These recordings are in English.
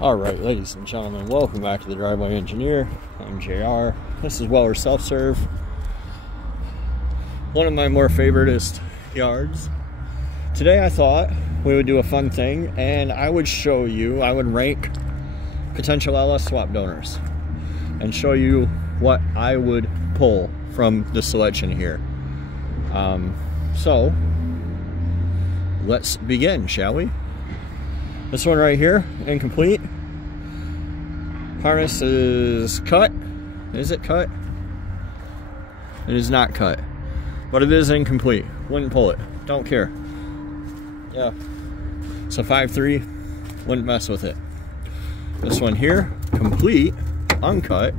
Alright, ladies and gentlemen, welcome back to the Driveway Engineer. I'm JR. This is Weller Self-Serve. One of my more favoritist yards. Today I thought we would do a fun thing and I would show you, I would rank potential LS swap donors and show you what I would pull from the selection here. So let's begin, shall we? This one right here, incomplete. Harness is cut. Is it cut? It is not cut, but it is incomplete. Wouldn't pull it. Don't care. Yeah. It's a 5.3. Wouldn't mess with it. This one here, complete, uncut,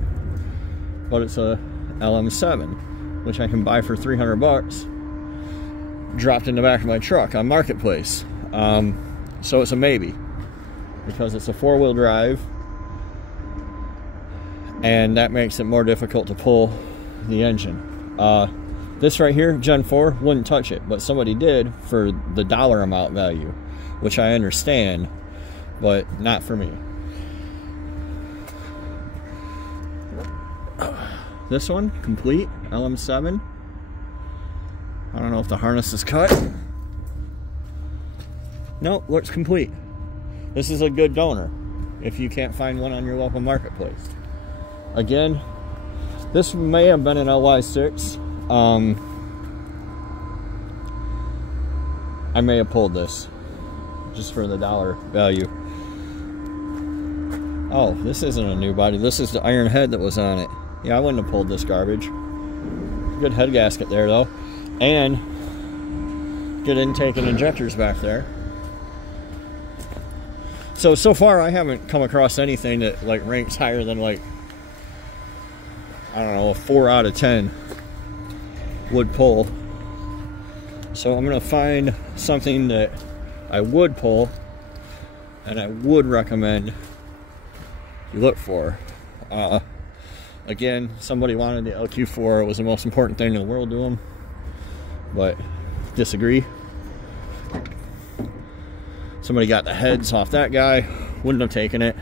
but it's a LM7, which I can buy for 300 bucks. Dropped in the back of my truck on Marketplace. So it's a maybe, because it's a four-wheel drive, and that makes it more difficult to pull the engine. This right here, Gen 4, wouldn't touch it, but somebody did for the dollar amount value, which I understand, but not for me. This one, complete, LM7. I don't know if the harness is cut. Nope, looks complete. This is a good donor if you can't find one on your local marketplace. Again, this may have been an LY6. I may have pulled this just for the dollar value. Oh, this isn't a new body. This is the iron head that was on it. Yeah, I wouldn't have pulled this garbage. Good head gasket there though. And good intake and injectors back there. So far I haven't come across anything that like ranks higher than like, I don't know, a 4 out of 10 would pull. So I'm gonna find something that I would pull and I would recommend you look for. Again, somebody wanted the LQ4. It was the most important thing in the world to them, but disagree. Somebody got the heads off that guy, wouldn't have taken it.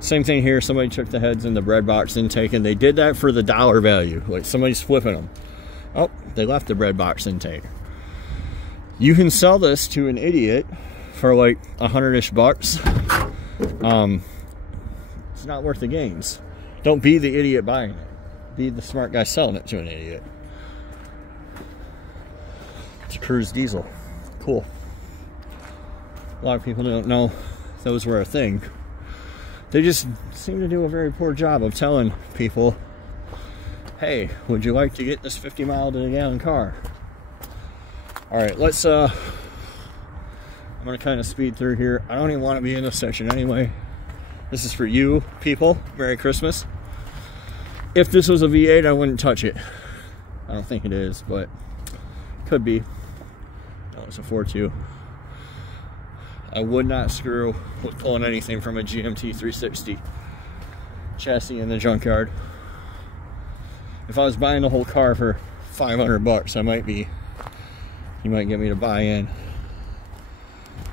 Same thing here, somebody took the heads in the bread box intake, and they did that for the dollar value. Like somebody's flipping them. Oh, they left the bread box intake. You can sell this to an idiot for like 100-ish bucks. It's not worth the gains. Don't be the idiot buying it. Be the smart guy selling it to an idiot. It's a Cruise diesel. Cool. A lot of people don't know those were a thing. They just seem to do a very poor job of telling people, hey, would you like to get this 50 mile to the gallon car? Alright, let's I'm gonna kind of speed through here. I don't even want to be in this section anyway. This is for you people. Merry Christmas. If this was a V8, I wouldn't touch it. I don't think it is, but could be. No, it's a 4.2. I would not screw with pulling anything from a GMT 360 chassis in the junkyard. If I was buying the whole car for 500 bucks, I might be, you might get me to buy in.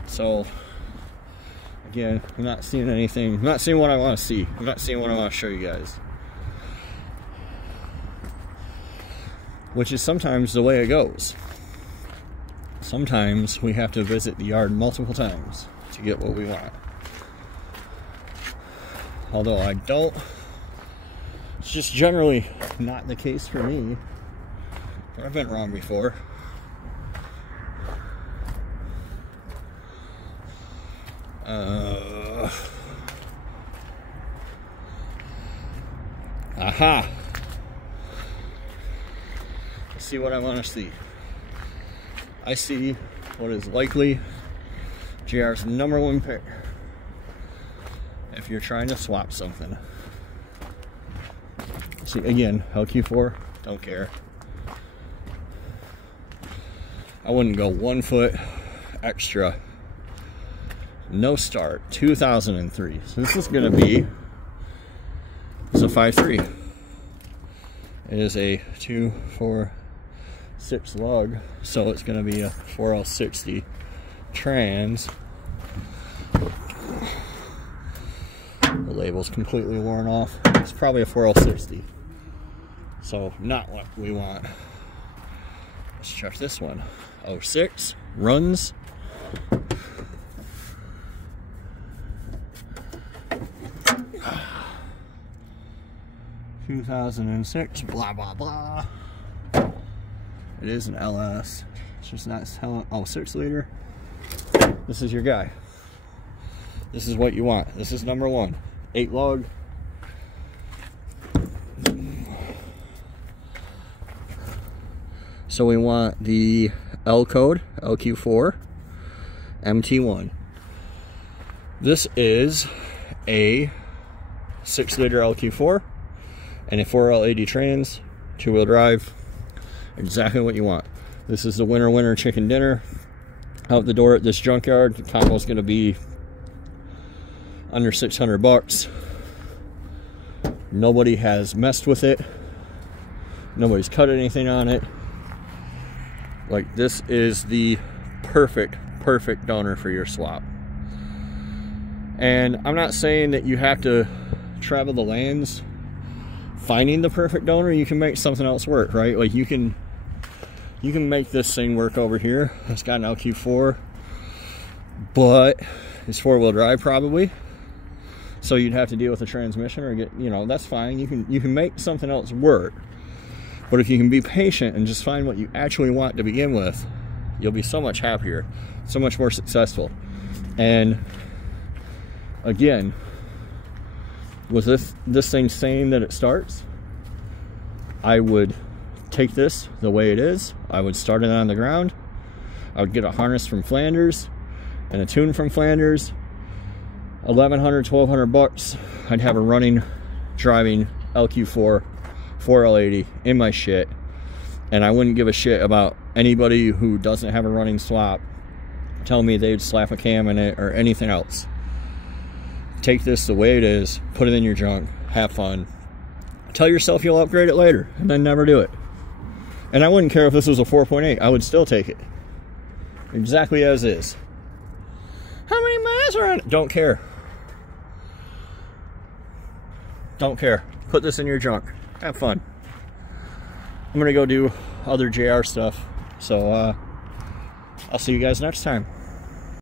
So, again, I'm not seeing anything, I'm not seeing what I want to see. I'm not seeing what I want to show you guys. Which is sometimes the way it goes. Sometimes we have to visit the yard multiple times to get what we want. Although I don't, it's just generally not the case for me. But I've been wrong before. Aha! Let's see what I want to see. I see what is likely JR's #1 pick if you're trying to swap something. See, again, LQ4, don't care. I wouldn't go 1 foot extra. No start, 2003. So this is gonna be, it's a 5.3. It is a 2, 4, 6 lug, so it's going to be a 4L60 trans. cable's completely worn off. It's probably a 4L60. So not what we want. Let's check this one. 06 runs. (2006) blah blah blah. It is an LS. It's just not selling. Oh, 6 liter. This is your guy. This is what you want. This is number 1. 8 lug. So we want the L code, LQ4, MT1. This is a 6 liter LQ4 and a 4L80 trans, 2-wheel drive. Exactly what you want. This is the winner chicken dinner. Out the door at this junkyard, the combo's gonna be under 600 bucks. Nobody has messed with it. Nobody's cut anything on it. Like, this is the perfect donor for your swap. And I'm not saying that you have to travel the lands finding the perfect donor. You can make something else work, right? Like, you can make this thing work over here. It's got an LQ4, but it's 4-wheel drive probably. So you'd have to deal with a transmission or get, you know, that's fine. You can make something else work. But if you can be patient and just find what you actually want to begin with, you'll be so much happier, so much more successful. And again, with this thing saying that it starts, I would take this the way it is. I would start it on the ground. I would get a harness from Flanders and a tune from Flanders. 1,100, 1,200 bucks. I'd have a running, driving LQ4 4L80 in my shit, and I wouldn't give a shit about anybody who doesn't have a running swap telling me they'd slap a cam in it or anything else. Take this the way it is, put it in your junk, have fun, tell yourself you'll upgrade it later, and then never do it. And I wouldn't care if this was a 4.8, I would still take it exactly as is. How many miles are on it? Don't care. Don't care. Put this in your junk. Have fun. I'm gonna go do other JR stuff, so I'll see you guys next time.